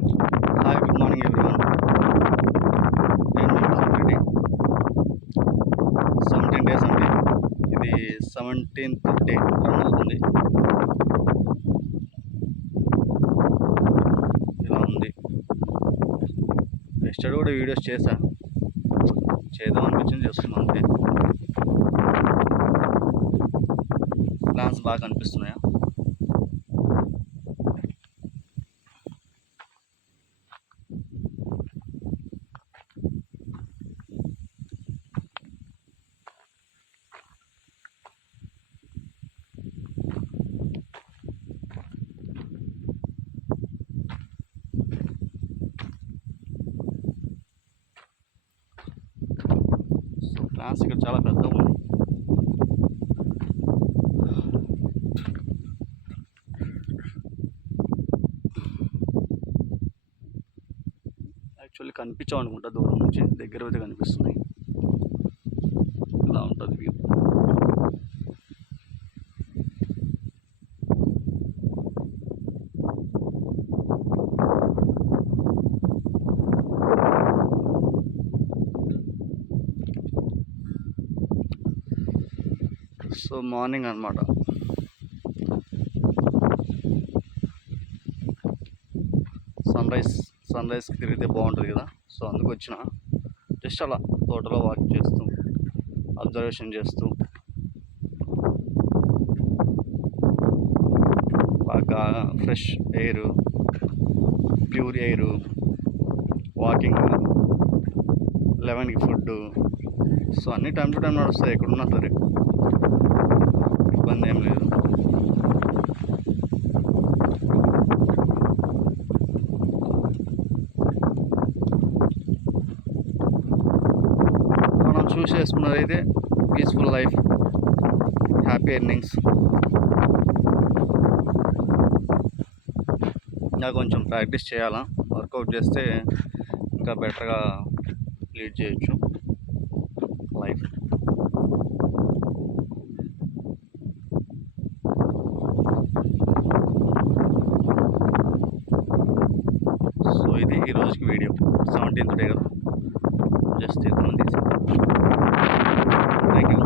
Hi, good morning everyone. నేను మీ ఆల్రెడీ 17 డేస్ అండి. ఇది 17th డే రన్ అవుతుంది. ఇలా ఉంది. ఎస్టర్డే కూడా వీడియోస్ చేద్దాం అనిపించింది, చేస్తున్నాను అంతే. ప్లాన్స్ బాగా కనిపిస్తున్నాయా? సో ప్లాన్స్ ఇక్కడ చాలా పెద్దగా ఉన్నాయి. యాక్చువల్లీ కనిపించాం అనుకుంటా, దూరం నుంచి దగ్గర అయితే కనిపిస్తున్నాయి. ఇలా ఉంటుంది వ్యూ. సో మార్నింగ్ అనమాట. సన్ రైజ్కి తిరిగితే బాగుంటుంది కదా, సో అందుకు వచ్చిన. జస్ట్ అలా తోటలో వాక్ చేస్తూ, అబ్జర్వేషన్ చేస్తూ, బాగా fresh air, pure air, walking, 11కి ఫుడ్. సో అన్నీ టైం టు టైం నడుస్తాయి ఎక్కడున్నా సరే, ఇబ్బంది ఏం లేదు. మనం చూస్ చేసుకున్నదైతే పీస్ఫుల్ లైఫ్, హ్యాపీ ఎర్నింగ్స్. ఇంకా కొంచెం ప్రాక్టీస్ చేయాలా, వర్కౌట్ చేస్తే ఇంకా బెటర్గా లీడ్ చేయొచ్చు లైఫ్. సో ఇది ఈరోజుకి వీడియో. 17th డే కదా, జస్ట్ ఇద్దామని తీసాను. Thank you.